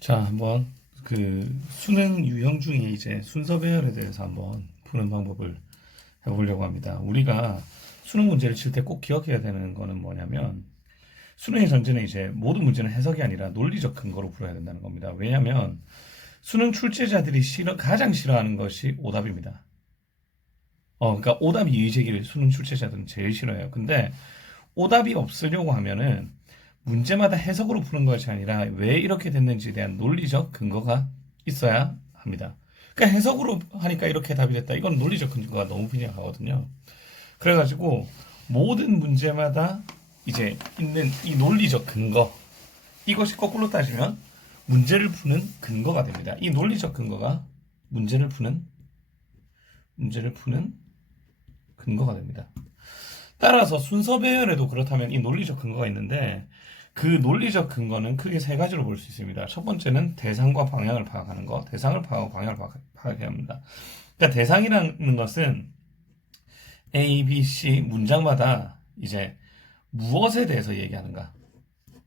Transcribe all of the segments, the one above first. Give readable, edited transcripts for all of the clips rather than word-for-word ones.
자, 한번 그 수능 유형 중에 이제 순서 배열에 대해서 한번 푸는 방법을 해보려고 합니다. 우리가 수능 문제를 칠 때 꼭 기억해야 되는 거는 뭐냐면 수능의 전제는 이제 모든 문제는 해석이 아니라 논리적 근거로 풀어야 된다는 겁니다. 왜냐하면 수능 출제자들이 가장 싫어하는 것이 오답입니다. 그러니까 오답 이의 제기를 수능 출제자들은 제일 싫어해요. 근데 오답이 없으려고 하면은 문제마다 해석으로 푸는 것이 아니라 왜 이렇게 됐는지에 대한 논리적 근거가 있어야 합니다. 그러니까 해석으로 하니까 이렇게 답이 됐다. 이건 논리적 근거가 너무 빈약하거든요. 그래가지고 모든 문제마다 이제 있는 이 논리적 근거, 이것이 거꾸로 따지면 문제를 푸는 근거가 됩니다. 이 논리적 근거가 문제를 푸는 근거가 됩니다. 따라서 순서 배열에도 그렇다면 이 논리적 근거가 있는데 그 논리적 근거는 크게 세 가지로 볼 수 있습니다. 첫 번째는 대상과 방향을 파악하는 것, 대상을 파악하고 방향을 파악해야 합니다. 그러니까 대상이라는 것은 A, B, C 문장마다 이제 무엇에 대해서 얘기하는가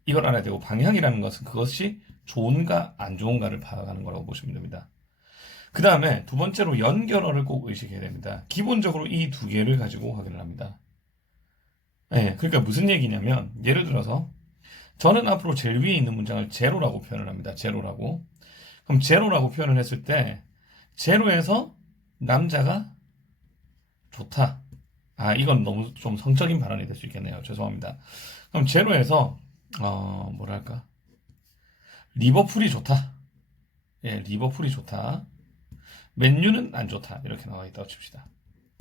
이걸 알아야 되고, 방향이라는 것은 그것이 좋은가 안 좋은가를 파악하는 거라고 보시면 됩니다. 그 다음에 두 번째로 연결어를 꼭 의식해야 됩니다. 기본적으로 이 두 개를 가지고 확인을 합니다. 네, 그러니까 무슨 얘기냐면 예를 들어서 저는 앞으로 제일 위에 있는 문장을 제로라고 표현을 합니다. 제로라고. 그럼 제로라고 표현을 했을 때 제로에서 남자가 좋다. 이건 너무 좀 성적인 발언이 될 수 있겠네요. 죄송합니다. 그럼 제로에서 뭐랄까, 리버풀이 좋다. 예, 리버풀이 좋다. 맨유는 안 좋다. 이렇게 나와 있다고 칩시다.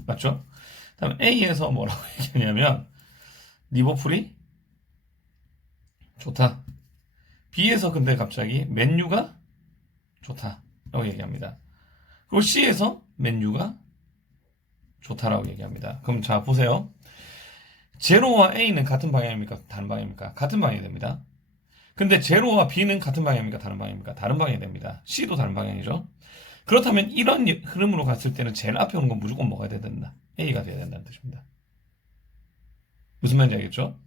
맞죠? 다음 A에서 뭐라고 얘기하냐면 리버풀이 좋다. B에서 근데 갑자기 맨유가 좋다라고 얘기합니다. 그리고 C에서 맨유가 좋다라고 얘기합니다. 그럼 자 보세요. 제로와 A는 같은 방향입니까? 다른 방향입니까? 같은 방향이 됩니다. 근데 제로와 B는 같은 방향입니까? 다른 방향입니까? 다른 방향이 됩니다. C도 다른 방향이죠. 그렇다면 이런 흐름으로 갔을 때는 제일 앞에 오는 건 무조건 뭐가 돼야 된다? A가 돼야 된다는 뜻입니다. 무슨 말인지 알겠죠?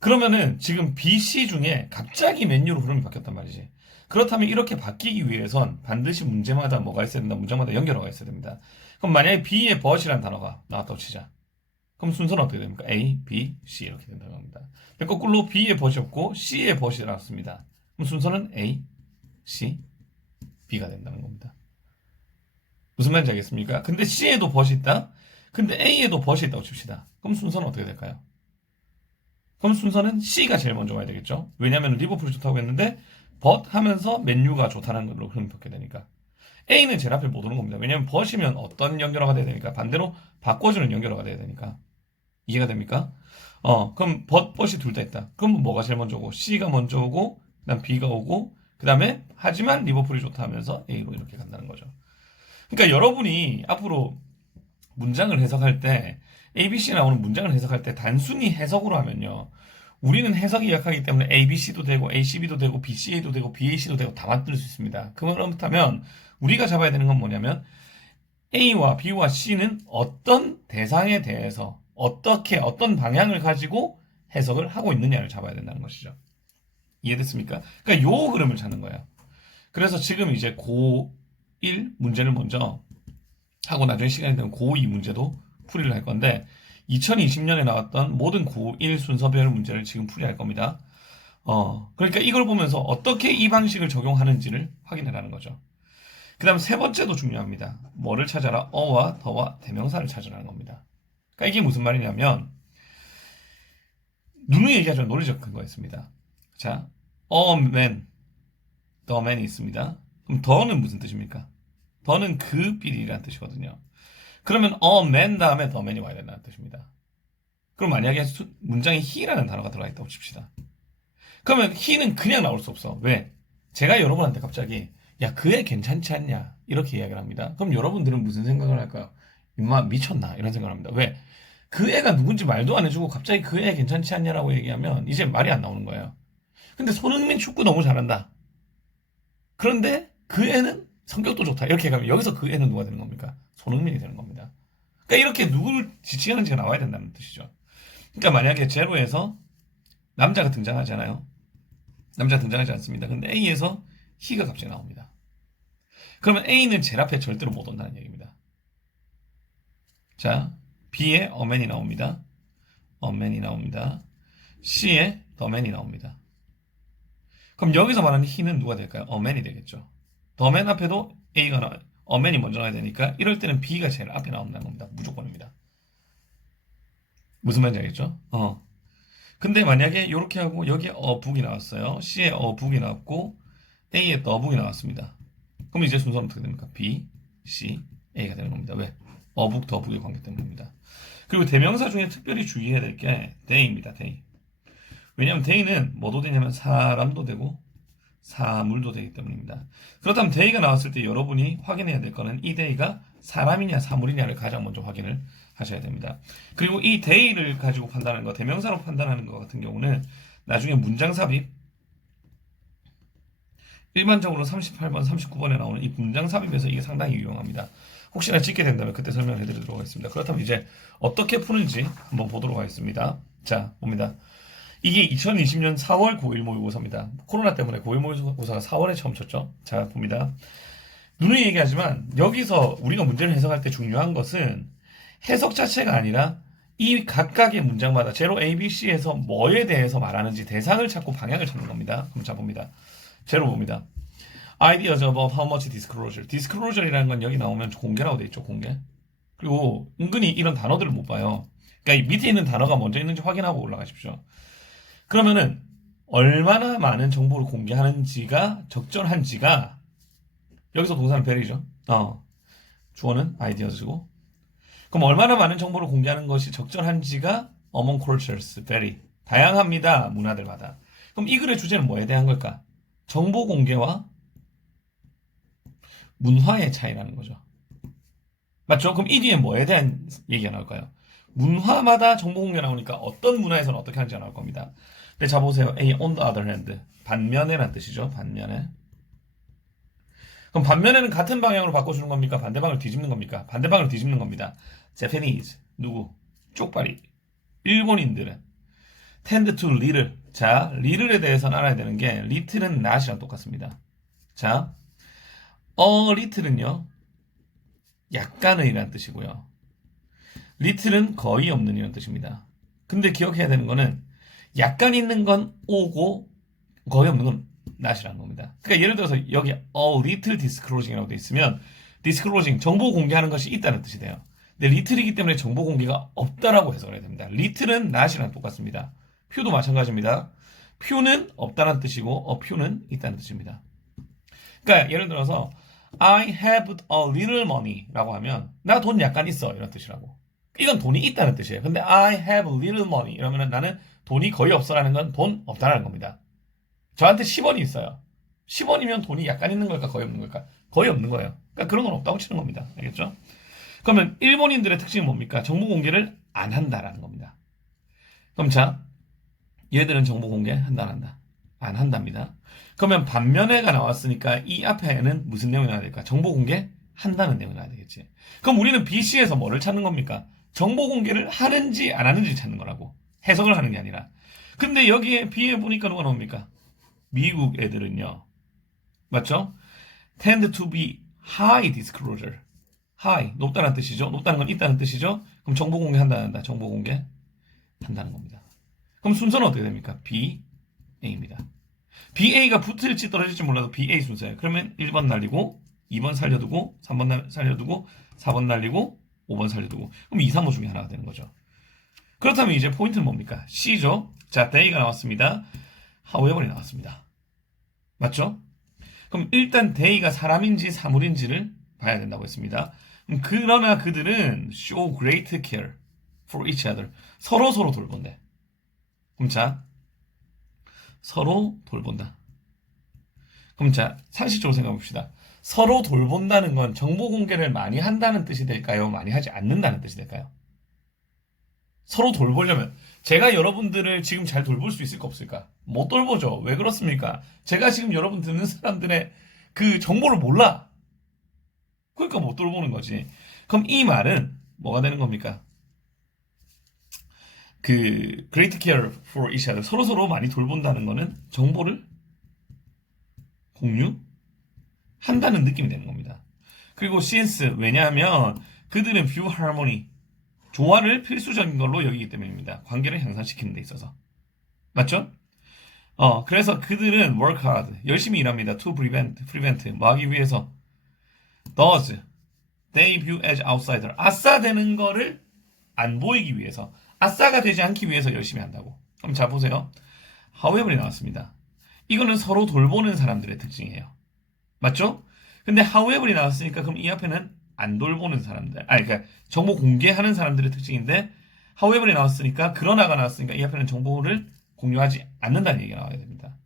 그러면은 지금 B, C 중에 갑자기 맨유로 흐름이 바뀌었단 말이지. 그렇다면 이렇게 바뀌기 위해선 반드시 문제마다 뭐가 있어야 된다? 문장마다 연결어가 있어야 됩니다. 그럼 만약에 B에 but이라는 단어가 나왔다고 치자. 그럼 순서는 어떻게 됩니까? A, B, C 이렇게 된다고 합니다. 거꾸로 B에 but이 없고 C에 but이 나왔습니다. 그럼 순서는 A, C, B가 된다는 겁니다. 무슨 말인지 알겠습니까? 근데 C에도 but이 있다? 근데 A에도 but이 있다고 칩시다. 그럼 순서는 어떻게 될까요? 그럼 순서는 C가 제일 먼저 와야 되겠죠? 왜냐면 리버풀이 좋다고 했는데 but 하면서 맨유가 좋다는 걸로 흐름이 바뀌게 되니까 A는 제일 앞에 못 오는 겁니다. 왜냐면 but이면 어떤 연결어가 돼야 되니까 반대로 바꿔주는 연결어가 돼야 되니까. 이해가 됩니까? 그럼 but이 둘 다 있다. 그럼 뭐가 제일 먼저 오고 C가 먼저 오고 그다음 B가 오고 그 다음에 하지만 리버풀이 좋다 하면서 A로 이렇게 간다는 거죠. 그러니까 여러분이 앞으로 문장을 해석할 때 ABC 나오는 문장을 해석할 때 단순히 해석으로 하면요. 우리는 해석이 약하기 때문에 ABC도 되고 ACB도 되고 BCA도 되고 BAC도 되고 다 만들 수 있습니다. 그렇다면 우리가 잡아야 되는 건 뭐냐면 A와 B와 C는 어떤 대상에 대해서 어떻게 어떤 방향을 가지고 해석을 하고 있느냐를 잡아야 된다는 것이죠. 이해됐습니까? 그러니까 요 흐름을 찾는 거예요. 그래서 지금 이제 고1 문제를 먼저 하고 나중에 시간이 되면 고2 문제도 풀이를 할 건데 2020년에 나왔던 모든 고1 순서별 문제를 지금 풀이할 겁니다. 그러니까 이걸 보면서 어떻게 이 방식을 적용하는지를 확인해라는 거죠. 그 다음 세 번째도 중요합니다. 뭐를 찾아라? 어와 더와 대명사를 찾으라는 겁니다. 그러니까 이게 무슨 말이냐면 누누이 얘기하지만 논리적 근거였습니다. 자, man, the man이 있습니다. 그럼 더는 무슨 뜻입니까? 더는 그 삘이라는 뜻이거든요. 그러면 man 다음에 the man이 와야 된다는 뜻입니다. 그럼 만약에 문장에 he라는 단어가 들어가 있다고 칩시다. 그러면 he는 그냥 나올 수 없어. 왜? 제가 여러분한테 갑자기 야, 그 애 괜찮지 않냐? 이렇게 이야기를 합니다. 그럼 여러분들은 무슨 생각을 할까요? 임마 미쳤나? 이런 생각을 합니다. 왜? 그 애가 누군지 말도 안 해주고 갑자기 그 애 괜찮지 않냐라고 얘기하면 이제 말이 안 나오는 거예요. 근데 손흥민 축구 너무 잘한다. 그런데 그 애는 성격도 좋다. 이렇게 가면 여기서 그 애는 누가 되는 겁니까? 손흥민이 되는 겁니다. 그러니까 이렇게 누구를 지칭하는지가 나와야 된다는 뜻이죠. 그러니까 만약에 제로에서 남자가 등장하잖아요. 남자 등장하지 않습니다. 근데 A에서 he가 갑자기 나옵니다. 그러면 A는 제일 앞에 절대로 못 온다는 얘기입니다. 자, B에 a man이 나옵니다. a man이 나옵니다. C에 the man이 나옵니다. 그럼 여기서 말하는 he는 누가 될까요? a man이 되겠죠. the man 앞에도 A가 나와요. a man이 먼저 나와야 되니까 이럴 때는 B가 제일 앞에 나온다는 겁니다. 무조건입니다. 무슨 말인지 알겠죠? 근데 만약에 이렇게 하고 여기에 book이 나왔어요. C에 book이 나왔고 A에 the book이 나왔습니다. 그럼 이제 순서는 어떻게 됩니까? B, C, A가 되는 겁니다. 왜? book, the book의 관계 때문입니다. 그리고 대명사 중에 특별히 주의해야 될 게 they입니다. they. 왜냐하면 they는 뭐도 되냐면 사람도 되고 사물도 되기 때문입니다. 그렇다면 they가 나왔을 때 여러분이 확인해야 될 거는 이 they가 사람이냐 사물이냐를 가장 먼저 확인을 하셔야 됩니다. 그리고 이 they를 가지고 판단하는 거, 대명사로 판단하는 것 같은 경우는 나중에 문장 삽입, 일반적으로 38번, 39번에 나오는 이 문장 삽입에서 이게 상당히 유용합니다. 혹시나 찍게 된다면 그때 설명을 해드리도록 하겠습니다. 그렇다면 이제 어떻게 푸는지 한번 보도록 하겠습니다. 자, 봅니다. 이게 2020년 4월 고1 모의고사입니다. 코로나 때문에 고1 모의고사가 4월에 처음 쳤죠. 자, 봅니다. 누누이 얘기하지만 여기서 우리가 문제를 해석할 때 중요한 것은 해석 자체가 아니라 이 각각의 문장마다 제로 A, B, C에서 뭐에 대해서 말하는지 대상을 찾고 방향을 찾는 겁니다. 그럼 자 봅니다. 제로 봅니다. Ideas about how much disclosure. disclosure이라는 건 여기 나오면 공개라고 돼 있죠. 공개. 그리고 은근히 이런 단어들을 못 봐요. 그러니까 이 밑에 있는 단어가 먼저 있는지 확인하고 올라가십시오. 그러면은 얼마나 많은 정보를 공개하는지가 적절한지가 여기서 동사는 very죠. 주어는 ideas고. 그럼 얼마나 많은 정보를 공개하는 것이 적절한지가 among cultures, very. 다양합니다. 문화들마다. 그럼 이 글의 주제는 뭐에 대한 걸까? 정보 공개와 문화의 차이라는 거죠. 맞죠? 그럼 이 뒤에 뭐에 대한 얘기가 나올까요? 문화마다 정보 공개 나오니까 어떤 문화에서는 어떻게 하는지가 나올 겁니다. 근데 자 보세요. A on the other hand. 반면에란 뜻이죠. 반면에. 그럼 반면에는 같은 방향으로 바꿔주는 겁니까? 반대방을 뒤집는 겁니까? 반대방을 뒤집는 겁니다. Japanese. 누구? 쪽발이. 일본인들은 tend to little. 자, little에 대해서는 알아야 되는 게 little은 not이랑 똑같습니다. 자, little은요. 약간의라는 뜻이고요. little은 거의 없는 이라는 뜻입니다. 근데 기억해야 되는 거는 약간 있는 건 오고 거의 없는 건 not이라는 겁니다. 그러니까 예를 들어서 여기 a little disclosing이라고 돼 있으면 disclosing, 정보 공개하는 것이 있다는 뜻이 돼요. 근데 little이기 때문에 정보 공개가 없다라고 해석을 해야 됩니다. little은 not이랑 똑같습니다. 표도 마찬가지입니다. 표는 없다는 뜻이고 표는 있다는 뜻입니다. 그러니까 예를 들어서 I have a little money 라고 하면 나 돈 약간 있어 이런 뜻이라고. 이건 돈이 있다는 뜻이에요. 근데 I have little money 이러면 나는 돈이 거의 없어라는 건 돈 없다라는 겁니다. 저한테 10원이 있어요. 10원이면 돈이 약간 있는 걸까 거의 없는 걸까? 거의 없는 거예요. 그러니까 그런 건 없다고 치는 겁니다. 알겠죠? 그러면 일본인들의 특징은 뭡니까? 정보 공개를 안 한다라는 겁니다. 그럼 자, 얘들은 정보 공개 한다 안 한다? 안 한답니다. 그러면 반면에가 나왔으니까 이 앞에는 무슨 내용이 나와야 될까? 정보 공개 한다는 내용이 나와야 되겠지. 그럼 우리는 BC에서 뭐를 찾는 겁니까? 정보 공개를 하는지 안 하는지 찾는 거라고. 해석을 하는 게 아니라. 근데 여기에 B에 보니까 누가 나옵니까? 미국 애들은요. 맞죠? tend to be high disclosure. high, 높다는 뜻이죠. 높다는 건 있다는 뜻이죠. 그럼 정보 공개 한다 안 한다? 정보 공개 한다는 겁니다. 그럼 순서는 어떻게 됩니까? B, A입니다. BA가 붙을지 떨어질지 몰라도 BA 순서예요. 그러면 1번 날리고 2번 살려두고 3번 살려두고 4번 날리고 5번 살려두고 그럼 2, 3, 5 중에 하나가 되는 거죠. 그렇다면 이제 포인트는 뭡니까? C죠. 자, they가 나왔습니다. however이 나왔습니다. 맞죠? 그럼 일단 they가 사람인지 사물인지를 봐야 된다고 했습니다. 그러나 그들은 show great care for each other. 서로 돌본대. 그럼 자, 서로 돌본다. 그럼 자, 상식적으로 생각해 봅시다. 서로 돌본다는 건 정보 공개를 많이 한다는 뜻이 될까요? 많이 하지 않는다는 뜻이 될까요? 서로 돌보려면 제가 여러분들을 지금 잘 돌볼 수 있을까 없을까? 못 돌보죠. 왜 그렇습니까? 제가 지금 여러분 듣는 사람들의 그 정보를 몰라. 그러니까 못 돌보는 거지. 그럼 이 말은 뭐가 되는 겁니까? 그 great care for each other. 서로 많이 돌본다는 거는 정보를 공유한다는 느낌이 되는 겁니다. 그리고 since 왜냐하면 그들은 view harmony 조화를 필수적인 걸로 여기기 때문입니다. 관계를 향상시키는 데 있어서. 맞죠? 그래서 그들은 work hard 열심히 일합니다. to prevent 뭐 하기 위해서 does they view as outsider 아싸 되는 거를 안 보이기 위해서 아싸가 되지 않기 위해서 열심히 한다고. 그럼 자 보세요. however이 나왔습니다. 이거는 서로 돌보는 사람들의 특징이에요. 맞죠? 근데 however이 나왔으니까 그럼 이 앞에는 안 돌보는 사람들 그러니까 정보 공개하는 사람들의 특징인데 however이 나왔으니까 그러나가 나왔으니까 이 앞에는 정보를 공유하지 않는다는 얘기가 나와야 됩니다.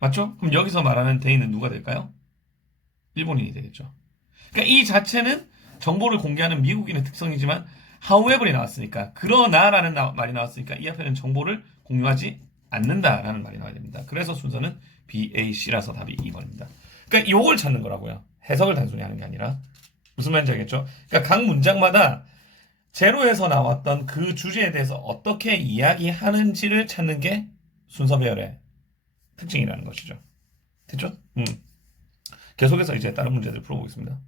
맞죠? 그럼 여기서 말하는 they는 누가 될까요? 일본인이 되겠죠. 그러니까 이 자체는 정보를 공개하는 미국인의 특성이지만 however이 나왔으니까 그러나라는 말이 나왔으니까 이 앞에는 정보를 공유하지 않는다라는 말이 나와야 됩니다. 그래서 순서는 BAC라서 답이 2번입니다. 그러니까 이걸 찾는 거라고요. 해석을 단순히 하는 게 아니라 무슨 말인지 알겠죠? 그러니까 각 문장마다 제로에서 나왔던 그 주제에 대해서 어떻게 이야기하는지를 찾는 게 순서 배열의 특징이라는 것이죠. 됐죠? 계속해서 이제 다른 문제들 풀어보겠습니다.